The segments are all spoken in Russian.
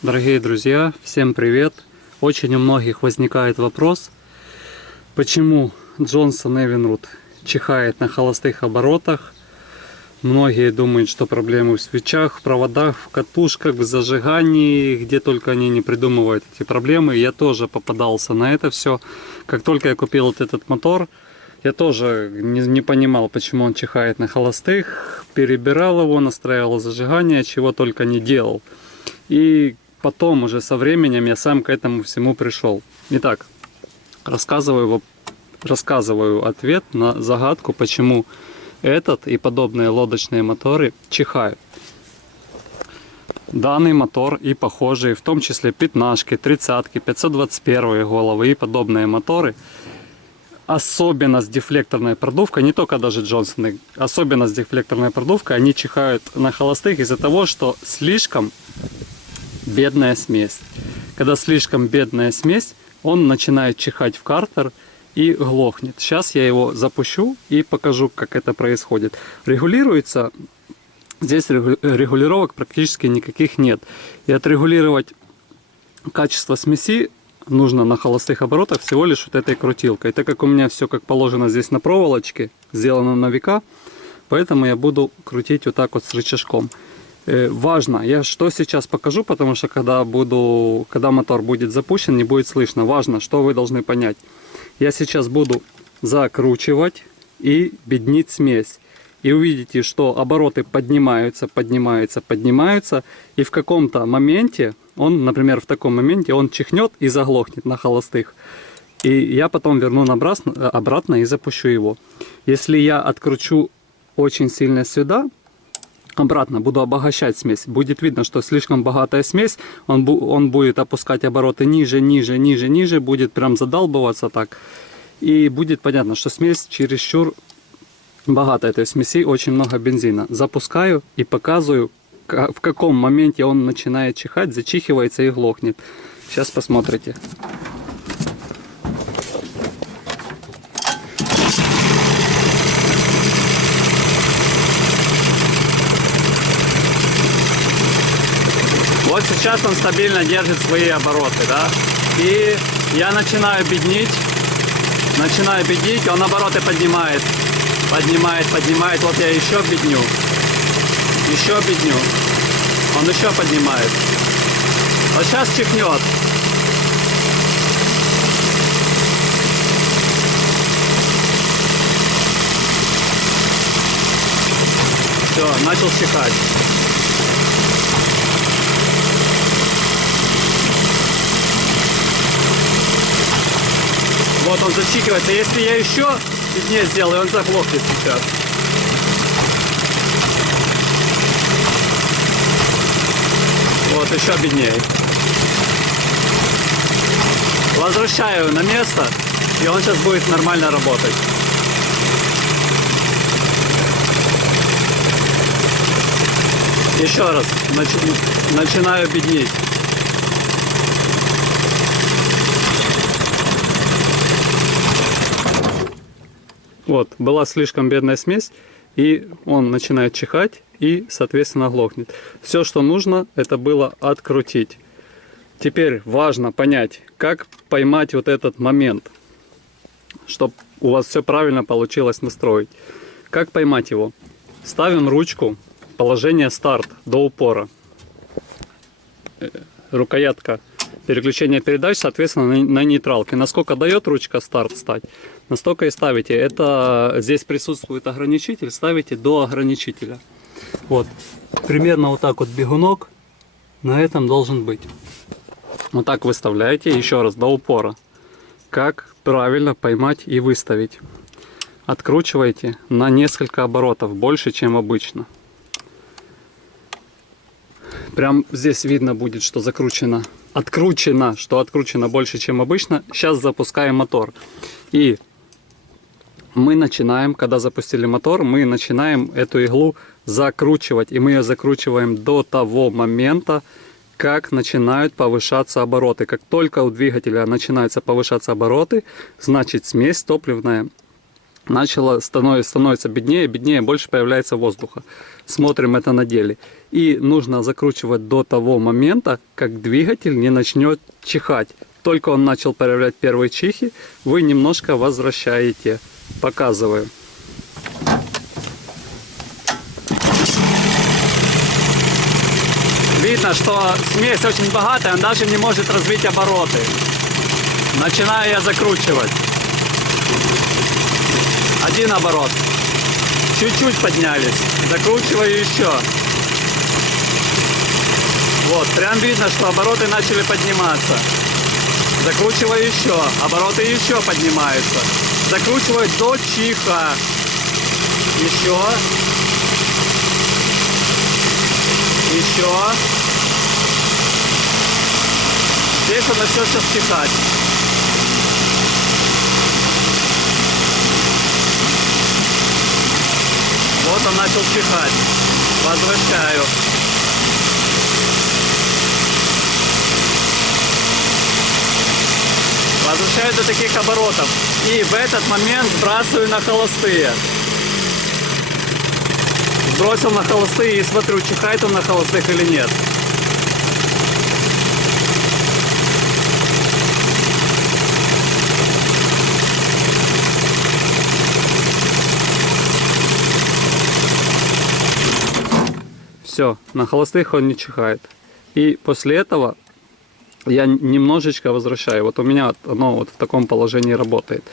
Дорогие друзья, всем привет! Очень у многих возникает вопрос, почему Johnson Evinrude чихает на холостых оборотах. Многие думают, что проблемы в свечах, в проводах, в катушках, в зажигании, где только они не придумывают эти проблемы. Я тоже попадался на это все. Как только я купил вот этот мотор, я тоже не понимал, почему он чихает на холостых. Перебирал его, настраивал зажигание, чего только не делал. И потом уже со временем я сам к этому всему пришел. Итак, рассказываю ответ на загадку, почему этот и подобные лодочные моторы чихают. Данный мотор и похожие, в том числе пятнашки, тридцатки, 521 головы и подобные моторы, особенно с дефлекторной продувкой, не только даже Джонсоны, особенно с дефлекторной продувкой, они чихают на холостых из-за того, что слишком бедная смесь. Когда слишком бедная смесь, он начинает чихать в картер и глохнет. Сейчас я его запущу и покажу, как это происходит. Регулируется, здесь регулировок практически никаких нет. И отрегулировать качество смеси нужно на холостых оборотах всего лишь вот этой крутилкой. Так как у меня все как положено здесь на проволочке, сделано на века, поэтому я буду крутить вот так вот с рычажком. Важно, я что сейчас покажу, потому что когда мотор будет запущен, не будет слышно. Важно, что вы должны понять. Я сейчас буду закручивать и беднить смесь. И увидите, что обороты поднимаются, поднимаются, поднимаются. И в каком-то моменте, например, в таком моменте, он чихнет и заглохнет на холостых. И я потом верну обратно и запущу его. Если я откручу очень сильно сюда, обратно буду обогащать смесь, будет видно, что слишком богатая смесь, он будет опускать обороты ниже, ниже, ниже, ниже, будет прям задалбываться так. И будет понятно, что смесь чересчур богатая, то есть в смеси очень много бензина. Запускаю и показываю, в каком моменте он начинает чихать, зачихивается и глохнет. Сейчас посмотрите. Вот сейчас он стабильно держит свои обороты, да, и я начинаю беднить, он обороты поднимает, поднимает, вот я еще бедню, он еще поднимает, вот сейчас чихнет. Все, начал чихать. Вот он зачихивается. Если я еще беднее сделаю, он заглохнет сейчас. Вот, еще беднее. Возвращаю на место, и он сейчас будет нормально работать. Еще раз начинаю беднеть. Вот, была слишком бедная смесь, и он начинает чихать и, соответственно, глохнет. Все, что нужно, это было открутить. Теперь важно понять, как поймать вот этот момент, чтобы у вас все правильно получилось настроить. Как поймать его? Ставим ручку, положение старт до упора. Рукоятка переключения передач, соответственно, на нейтралке. Насколько дает ручка старт стать, настолько и ставите. Это здесь присутствует ограничитель, ставите до ограничителя. Вот, примерно вот так вот бегунок на этом должен быть. Вот так выставляете, еще раз, до упора. Как правильно поймать и выставить. Откручиваете на несколько оборотов, больше, чем обычно. Прям здесь видно будет, что откручено больше, чем обычно. Сейчас запускаем мотор. И мы начинаем, когда запустили мотор, мы начинаем эту иглу закручивать. И мы ее закручиваем до того момента, как начинают повышаться обороты. Как только у двигателя начинаются повышаться обороты, значит смесь топливная становится беднее, больше появляется воздуха. Смотрим это на деле. И нужно закручивать до того момента, как двигатель не начнет чихать. Только он начал проявлять первые чихи, вы немножко возвращаете. Показываю. Видно, что смесь очень богатая, он даже не может развить обороты. Начинаю я закручивать. Один оборот. Чуть-чуть поднялись. Закручиваю еще. Вот, прям видно, что обороты начали подниматься. Закручиваю еще. Обороты еще поднимаются. Закручиваю до чиха. Еще. Еще. Здесь он начнет сейчас чихать. Вот он начал чихать. Возвращаю. Возвращаю до таких оборотов. И в этот момент сбрасываю на холостые. Сбросил на холостые и смотрю, чихает он на холостых или нет. Все, на холостых он не чихает. И после этого я немножечко возвращаю. Вот у меня оно вот в таком положении работает.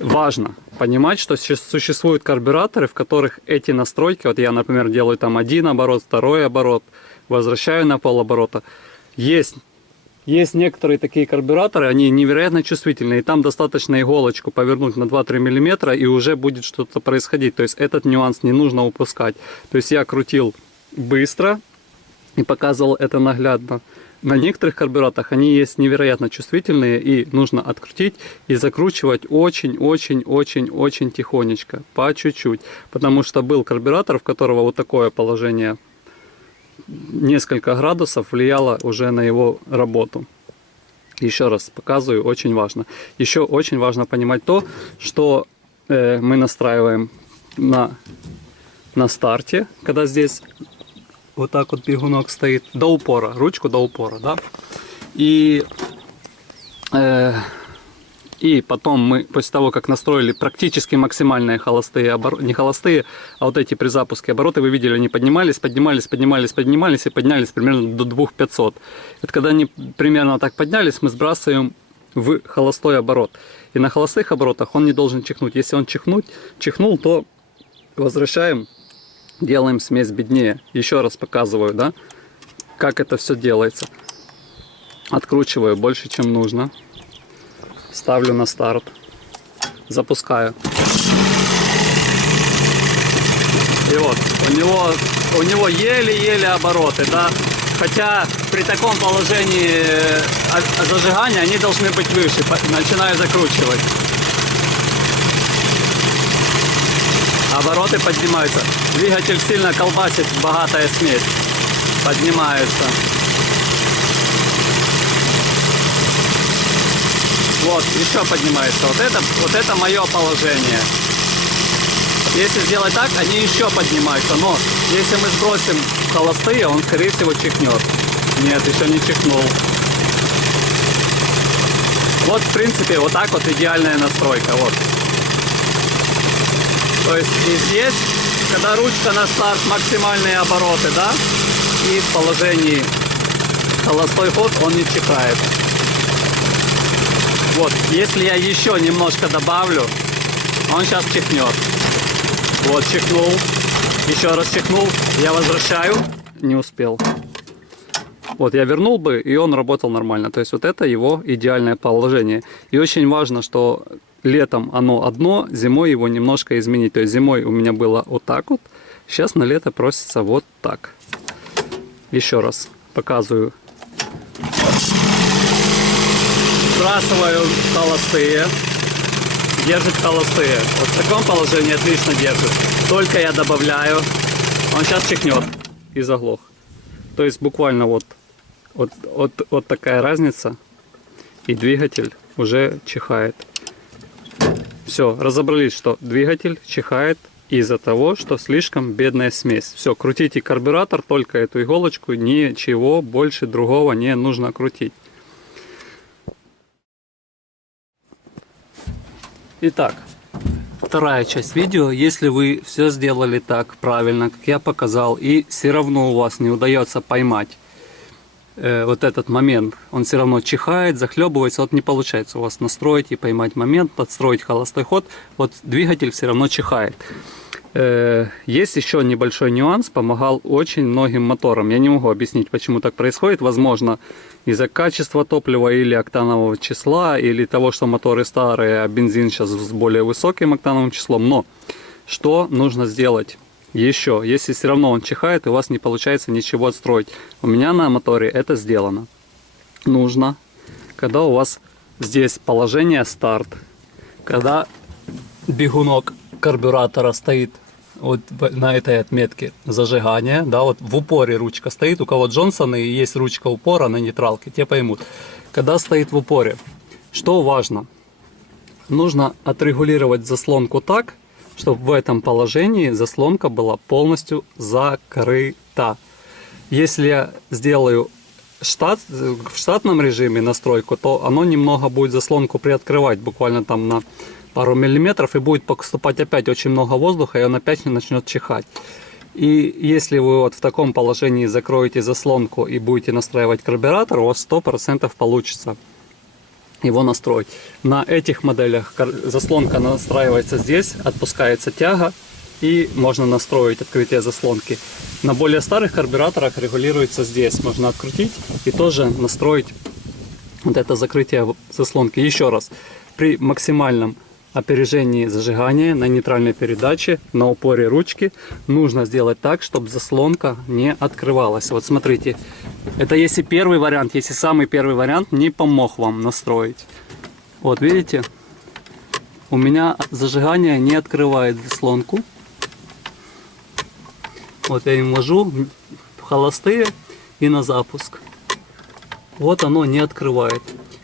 Важно понимать, что существуют карбюраторы, в которых эти настройки, вот я, например, делаю там один оборот, второй оборот, возвращаю на полоборота. Есть некоторые такие карбюраторы, они невероятно чувствительные, и там достаточно иголочку повернуть на 2-3 мм, и уже будет что-то происходить. То есть этот нюанс не нужно упускать. То есть я крутил быстро и показывал это наглядно. На некоторых карбюраторах они есть невероятно чувствительные, и нужно открутить и закручивать очень-очень-очень-очень тихонечко, по чуть-чуть. Потому что был карбюратор, в которого вот такое положение, несколько градусов, влияло уже на его работу. Еще раз показываю, очень важно. Еще очень важно понимать то, что мы настраиваем на старте, когда здесь вот так вот бегунок стоит, до упора, ручку до упора, да. И потом мы, после того, как настроили практически максимальные холостые обороты, не холостые, а вот эти при запуске обороты, вы видели, они поднимались и поднялись примерно до 2500. Это когда они примерно так поднялись, мы сбрасываем в холостой оборот. И на холостых оборотах он не должен чихнуть. Если он чихнул, то возвращаем. Делаем смесь беднее. Еще раз показываю, да, как это все делается. Откручиваю больше, чем нужно. Ставлю на старт. Запускаю. И вот, у него еле-еле обороты, да. Хотя при таком положении зажигания они должны быть выше. Начинаю закручивать. Обороты поднимаются. Двигатель сильно колбасит, богатая смесь. Поднимается. Вот, еще поднимается. Вот это мое положение. Если сделать так, они еще поднимаются. Но если мы сбросим холостые, он, скорее всего, чихнет. Нет, еще не чихнул. Вот, в принципе, вот так вот идеальная настройка. Вот. То есть и здесь, когда ручка на старт, максимальные обороты, да, и в положении холостой ход он не чихает. Вот, если я еще немножко добавлю, он сейчас чихнет. Вот, чихнул, еще раз чихнул, я возвращаю, не успел. Вот, я вернул бы, и он работал нормально. То есть вот это его идеальное положение. И очень важно, что летом оно одно, зимой его немножко изменить. То есть зимой у меня было вот так вот, сейчас на лето просится вот так. Еще раз показываю. Сбрасываю холостые. Держит холостые. Вот в таком положении отлично держит. Только я добавляю, он сейчас чихнет и заглох. То есть буквально вот такая разница, и двигатель уже чихает. Все, разобрались, что двигатель чихает из-за того, что слишком бедная смесь. Все, крутите карбюратор, только эту иголочку, ничего больше другого не нужно крутить. Итак, вторая часть видео. Если вы все сделали так правильно, как я показал, и все равно у вас не удается поймать вот этот момент, он все равно чихает, захлебывается, вот не получается у вас настроить и поймать момент, подстроить холостой ход, вот двигатель все равно чихает. Есть еще небольшой нюанс, помогал очень многим моторам. Я не могу объяснить, почему так происходит. Возможно, из-за качества топлива или октанового числа, или того, что моторы старые, а бензин сейчас с более высоким октановым числом. Но что нужно сделать еще? Если все равно он чихает, и у вас не получается ничего отстроить. У меня на моторе это сделано. Нужно, когда у вас здесь положение старт, когда бегунок карбюратора стоит вот на этой отметке зажигания, да, вот в упоре ручка стоит, у кого Джонсона и есть ручка упора на нейтралке, те поймут. Когда стоит в упоре, что важно? Нужно отрегулировать заслонку так, чтобы в этом положении заслонка была полностью закрыта. Если я сделаю в штатном режиме настройку, то оно немного будет заслонку приоткрывать, буквально там на пару миллиметров, и будет поступать опять очень много воздуха, и он опять начнет чихать. И если вы вот в таком положении закроете заслонку и будете настраивать карбюратор, у вас 100% получится его настроить. На этих моделях заслонка настраивается здесь, отпускается тяга, и можно настроить открытие заслонки. На более старых карбюраторах регулируется здесь, можно открутить и тоже настроить вот это закрытие заслонки. Еще раз, при максимальном опережении зажигания на нейтральной передаче, на упоре ручки, нужно сделать так, чтобы заслонка не открывалась. Вот смотрите, это если первый вариант, если самый первый вариант не помог вам настроить. Вот видите, у меня зажигание не открывает заслонку. Вот я им ввожу в холостые и на запуск. Вот оно не открывает.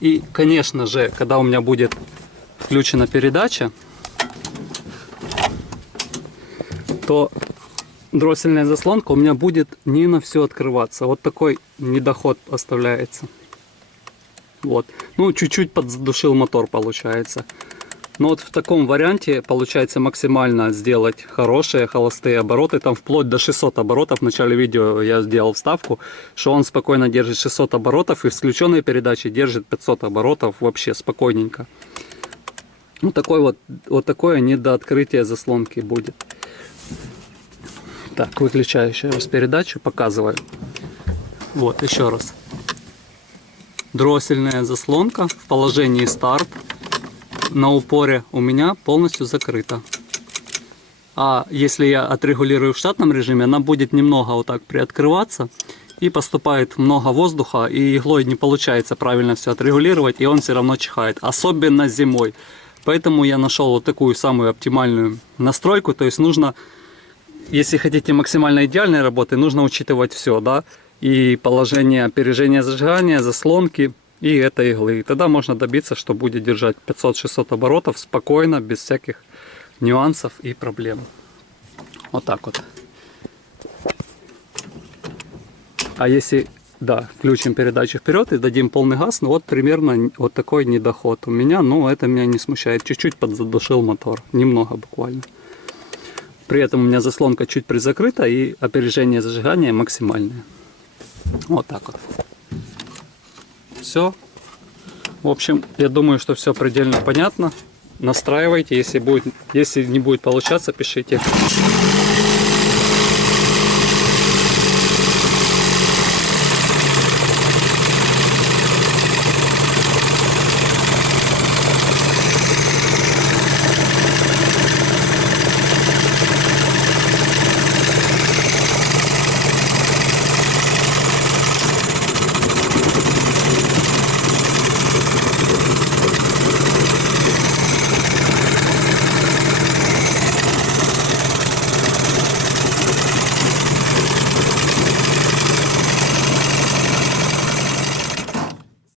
И, конечно же, когда у меня будет включена передача, то дроссельная заслонка у меня будет не на все открываться. Вот такой недоход оставляется. Вот. Ну, чуть-чуть подзадушил мотор, получается. Но вот в таком варианте получается максимально сделать хорошие холостые обороты. Там вплоть до 600 оборотов. В начале видео я сделал вставку, что он спокойно держит 600 оборотов. И в включенной передаче держит 500 оборотов вообще спокойненько. Вот такое недооткрытие заслонки будет. Так, выключаю еще раз передачу, показываю. Вот, еще раз. Дроссельная заслонка в положении старт на упоре у меня полностью закрыта. А если я отрегулирую в штатном режиме, она будет немного вот так приоткрываться. И поступает много воздуха, и иглой не получается правильно все отрегулировать, и он все равно чихает. Особенно зимой. Поэтому я нашел вот такую самую оптимальную настройку. То есть нужно, если хотите максимально идеальной работы, нужно учитывать все, да. И положение опережения зажигания, заслонки и этой иглы. И тогда можно добиться, что будет держать 500-600 оборотов спокойно, без всяких нюансов и проблем. Вот так вот. А если, да, включим передачу вперед и дадим полный газ, ну вот примерно вот такой недоход у меня, но это меня не смущает. Чуть-чуть подзадушил мотор, немного буквально. При этом у меня заслонка чуть призакрыта и опережение зажигания максимальное. Вот так вот. Все. В общем, я думаю, что все предельно понятно. Настраивайте, если не будет получаться, пишите.